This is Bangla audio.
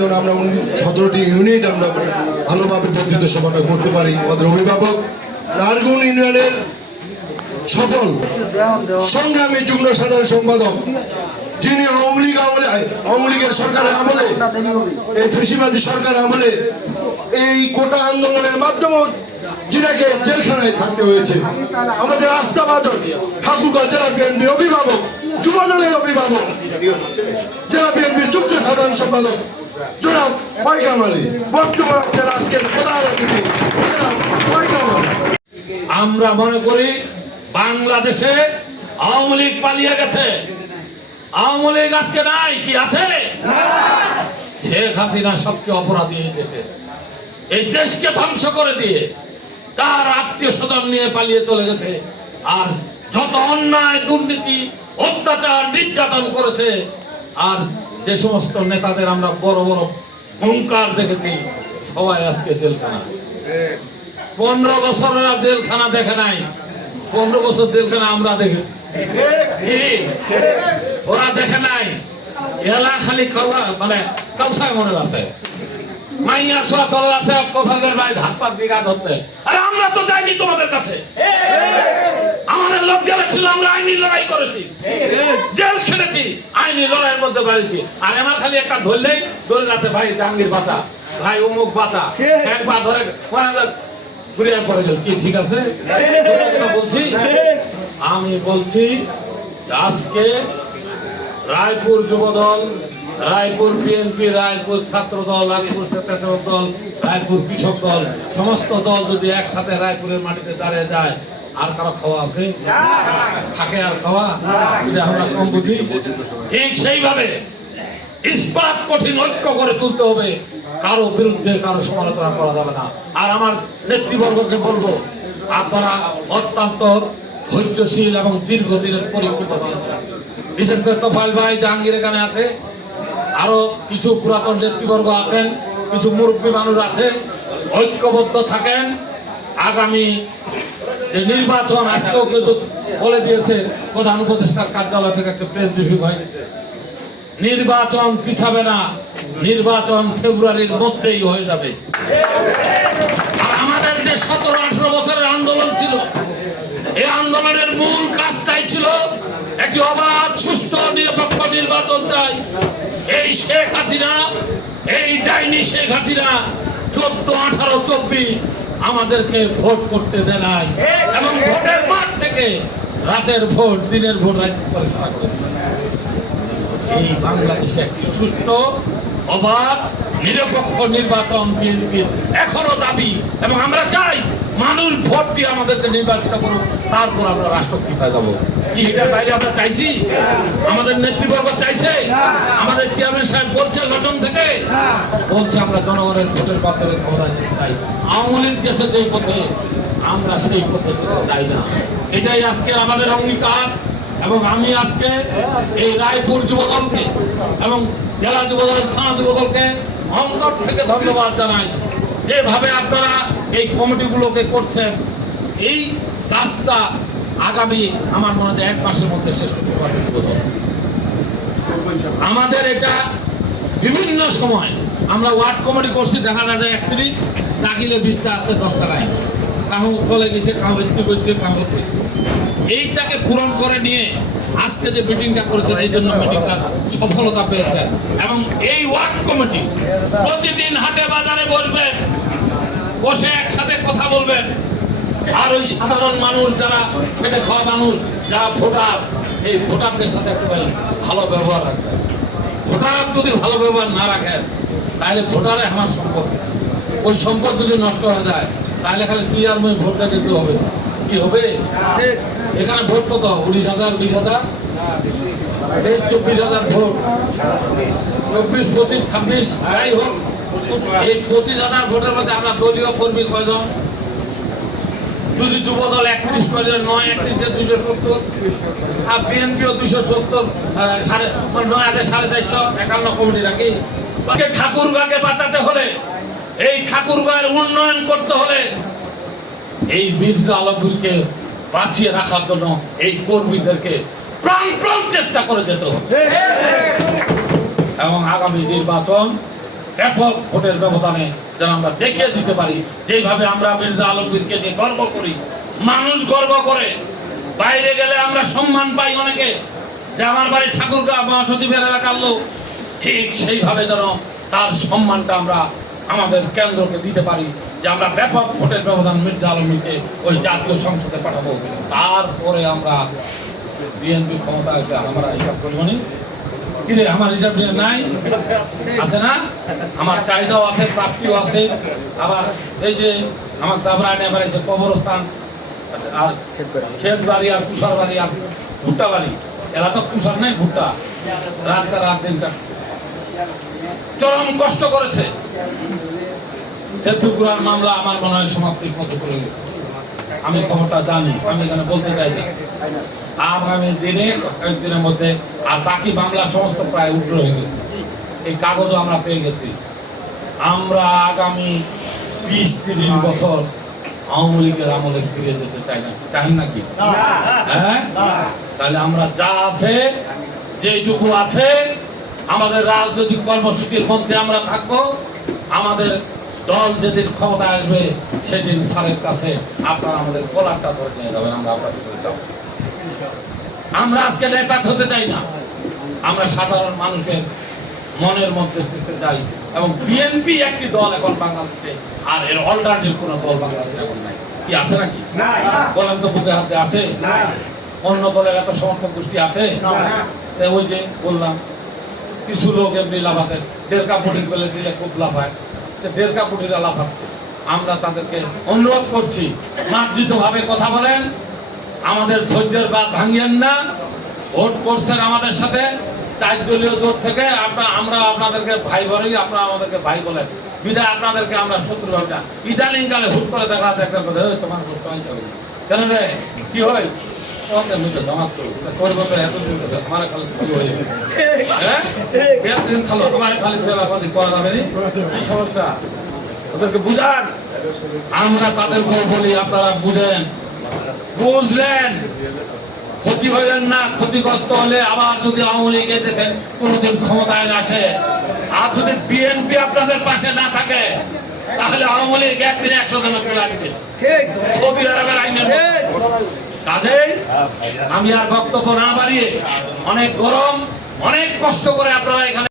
যেন আমরা সতেরোটি ইউনিট আমরা ভালোভাবে বর্ধিত সভাটা করতে পারি। আমাদের অভিভাবক নারগুন ইউনিয়নের সফল সংগ্রামী যুগ্ম সাধারণ সম্পাদক, যিনি আওয়ামী লীগ আমলে, আওয়ামী লীগের সরকারের আমলে, এই কৃষিবাদী সরকারের আমলে এই কোটা আন্দোলনের মাধ্যমে যিনাকে জেলখানায় থাকতে হয়েছে, আমাদের আস্থাভাজন ঠাকুরগাঁ জেলা বিএনপি অভিভাবক, যুব দলের অভিভাবক, জেলা বিএনপির যুগ্ম সাধারণ সম্পাদক জনাব পয়গাম আলী আছেন আজকের প্রধান অতিথি। আমরা মনে করি বাংলাদেশে আওয়ামী লীগ পালিয়ে গেছে। আওয়ামী লীগ আজকে নাই, কি আছে? শেখ হাসিনা সবচেয়ে অপরাধী এই দেশে। এই দেশকে ধ্বংস করে দিয়ে তার আত্মীয় স্বজন নিয়ে পালিয়ে চলে গেছে। আর যত অন্যায়, দুর্নীতি, অত্যাচার, নির্যাতন করেছে, আর যে সমস্ত নেতাদের আমরা বড় বড় হুঙ্কার দেখেছি, সবাই আজকে জেলখানা। পনেরো বছরের জেলখানা দেখে নাই। পনেরো বছর জেলখানা আমরা দেখেছি। ওরা দেখে নাই। এলা খালি মানে কাউসায় মনে আছে মাইয়া চলে আছে কোথাদের ভাই আরে আমরা তো যাইনি তোমাদের কাছে। আমাদের লোক যারা ছিল, আমরা আইনি লড়াই করেছি। জেল আইনি লড়াইয়ের মধ্যে বাড়িছি আর আমার খালি একটা ধরলেই ধরে যাচ্ছে, ভাই জাহাঙ্গীর বাঁচা, ভাই অমুক বাঁচা। একবার ধরে ঘুরে গেল। কি, ঠিক আছে? বলছি? আমি বলছি, আজকে রায়পুর যুব দল রায়পুর বিএনপি, রায়পুর ছাত্র দল, রায়পুর স্বেচ্ছাসেবক দল, রায়পুর কৃষক দল, সমস্ত দল যদি একসাথে রায়পুরের মাটিতে দাঁড়িয়ে যায়, আর কারও খাওয়া আছে? থাকে আর খাওয়া? এটা আমরা কম বুঝি। ঠিক সেইভাবে ইস্পাত কঠিন ঐক্য করে তুলতে হবে। কারও বিরুদ্ধে কারও সমালোচনা করা যাবে না। আর আমার নেতৃবর্গকে বলব, আপনারা অত্যন্ত ধৈর্যশীল এবং দীর্ঘদিনের পরিকল্পনা বিশেষ করে তোফাইল ভাই জাহাঙ্গীর এখানে আছে। আরও কিছু পুরাতন নেতৃবর্গ আছেন, কিছু মুরব্বী মানুষ আছেন, ঐক্যবদ্ধ থাকেন। আগামী যে নির্বাচন, আজকেও কিন্তু বলে দিয়েছে প্রধান উপদেষ্টার কার্যালয় থেকে একটা প্রেস ব্রিফিং হয়েছে নির্বাচন পিছাবে না, নির্বাচন ফেব্রুয়ারির মধ্যেই হয়ে যাবে। আর আমাদের যে সতেরো, আঠেরো বছরের আন্দোলন ছিল, এই আন্দোলনের মূল কাজটাই ছিল একটি অবাধ, সুষ্ঠু, নিরপেক্ষ নির্বাচন চাই। এই শেখ হাসিনা, এই ডাইনি শেখ হাসিনা চোদ্দ, আঠারো, চব্বিশ আমাদেরকে ভোট করতে দেয় এবং ভোটের মাঠ থেকে রাতের ভোট, দিনের ভোট পরিচালনা করে এই বাংলাদেশে একটি সুষ্ঠু, অবাধ, নিরপেক্ষ নির্বাচন বিএনপির এখনও দাবি এবং আমরা চাই মানুষ ভোট দিয়ে আমাদেরকে নির্বাচিত করুক, তারপর আমরা রাষ্ট্রপতিতে যাব। কি এটার বাইরে আমরা চাইছি? আমাদের নেতৃবর্গ চাইছে? আমাদের চেয়ারম্যান সাহেব বলছে লন্ডন থেকে? বলছে আমরা জনগণের ভোটের মাধ্যমে ক্ষমতা যেতে চাই। আওয়ামী লীগ গেছে যে পথে, আমরা সেই পথে যেতে চাই না। এটাই আজকের আমাদের অঙ্গীকার, এবং আমি আজকে এই রায়পুর যুবদলকে এবং জেলা যুবদল, থানা যুবদলকে অন্তর থেকে ধন্যবাদ জানাই। যেভাবে আপনারা এই কমিটিগুলোকে করছেন। এই কাজটা আগামী আমার মনে হয় এক মাসের মধ্যে শেষ করতে পারবে। আমাদের এটা বিভিন্ন সময় আমরা ওয়ার্ড কমিটি করছি, দেখা যায় একত্রিশ দাখিলে বিশটা আছে দশ টাকায় কাহু কলে গেছে, কাহু একটু করছে কাহু এইটাকে পূরণ করে নিয়ে আজকে যে মিটিংটা করেছেন, এই জন্য মিটিংটা সফলতা পেয়েছেন। এবং এই ওয়ার্ড কমিটি প্রতিদিন হাটে বাজারে বসবেন বসে একসাথে কথা বলবেন। আর ওই সাধারণ মানুষ যারা খেটে খাওয়া মানুষ, যারা ভোটার, এই ভোটারদের সাথে ভালো ব্যবহার রাখবেন। ভোটার যদি ভালো ব্যবহার না রাখেন, তাহলে ভোটারে আমার সম্পদ ওই সম্পদ যদি নষ্ট হয়ে যায়, তাহলে খালি তুই আর মই ভোটটা কিন্তু হবে কি হবে? এখানে ভোট কত? উনিশ হাজার, বিশ হাজার? চব্বিশ হাজার ভোট। চব্বিশ, পঁচিশ, ছাব্বিশ, যাই হোক। এই পঁচিশ হাজার ভোটের মধ্যে আমরা দলীয় কর্মী কয়জন? যদি যুব দল একত্রিশ করে নয় একত্রিশে দুইশো সত্তর। আর বিএনপিও দুইশো সত্তর সাড়ে মানে নয় হাজার সাড়ে চারশো একান্ন কমিটি রাখি বাকি ঠাকুরগাঁকে বাঁচাতে হলে এই ঠাকুরগাঁয়ের উন্নয়ন করতে হলে এই মির্জা আলমগীরকে বাঁচিয়ে রাখার জন্য এই কর্মীদেরকে প্রাণ প্রাণ চেষ্টা করে যেতে হবে। এবং আগামী নির্বাচন ব্যাপক ভোটের ব্যবধানে যেন আমরা দেখিয়ে দিতে পারি যেভাবে আমরা মির্জা আলমগীরকে নিয়ে গর্ব করি, মানুষ গর্ব করে। বাইরে গেলে আমরা সম্মান পাই অনেকে, যে আমার বাড়ি ঠাকুরগাঁ, মহাসচিবের এলাকার লোক। ঠিক সেইভাবে যেন তার সম্মানটা আমরা আমাদের কেন্দ্রকে দিতে পারি, যে আমরা ব্যাপক ভোটের ব্যবধান মির্জা আলমীকে ওই জাতীয় সংসদে পাঠাবো। তারপরে আমরা বিএনপি ক্ষমতা আমরা হিসাব করিবনি কিরে আমার হিসাব নাই? আছে না? আমার চাহিদাও আছে, প্রাপ্তিও আছে। আবার এই যে আমার দাবরায় এবার এই যে কবরস্থান, আর ক্ষেত বাড়ি আর কুষার বাড়ি আর ভুট্টা বাড়ি এরা তো কুষার নাই, ভুট্টা। রাতটা রাত দিন কাটছে চরম কষ্ট করেছে। সেতুপুরার মামলা আমার মনে হয় সমাপ্তির পথে পড়ে গেছে। আমি খবরটা জানি, আমি এখানে বলতে চাই না। আগামী দিনে কয়েকদিনের মধ্যে আর বাকি মামলা সমস্ত প্রায় উগ্র হয়ে গেছে। এই কাগজও আমরা পেয়ে গেছি। আমরা আগামী বিশ তিরিশ বছর আওয়ামী লীগের আমলে ফিরে যেতে চাই না। চাই নাকি হ্যাঁ? তাহলে আমরা যা আছে যেটুকু আছে আমাদের রাজনৈতিক কর্মসূচির মধ্যে আমরা থাকব। আমাদের দল যেদিন ক্ষমতা আসবে সেদিন স্যারের কাছে আপনারা আমাদের কলারটা ধরে নিয়ে যাবেন আমরা আপনাকে যাব। আমরা আজকে নেতা হতে চাই না। আমরা সাধারণ মানুষের মনের মধ্যে চাই এবং বিএনপি একটি দল এখন বাংলাদেশে আর এর অল্টারনেটিভ কোনো দল বাংলাদেশে এখন নাই। কি আছে নাকি? বলেন তো বুকে হাতে আছে? অন্য দলের এত সমর্থক গোষ্ঠী আছে? ওই যে বললাম কিছু লোক এমনি লাফাতে দেড় কাপড়ি পেলে দিলে খুব লাফায়। তো দেড় কাপড়িরা লাফাচ্ছে। আমরা তাদেরকে অনুরোধ করছি মার্জিত ভাবে কথা বলেন। আমাদের ধৈর্যের বাদ ভাঙিয়েন না। ভোট করছেন আমাদের সাথে। থেকে আপনার আমরা আপনাদেরকে ভাই আপনারা আমাদেরকে ভাই বলেন। আপনাদেরকে আমরা শত্রু ভাবনা ইদানিং কালে হুট করে দেখা যাচ্ছে একটা কথা তোমার কেন রে? কি হয়? হয়ে নি? আমরা তাদেরকে বলি, আপনারা বুঝেন। বুঝলেন? ক্ষতি হইলেন না ক্ষতিগ্রস্ত হলে আবার যদি আওয়ামী লীগে দেখেন কোনোদিন ক্ষমতায় আসে আর যদি বিএনপি আপনাদের পাশে না থাকে তাহলে আওয়ামী লীগ একদিন একশো জন ছবি আরবের আইনের কাজেই আমি আর বক্তব্য না বাড়িয়ে অনেক গরম অনেক কষ্ট করে আপনারা এখানে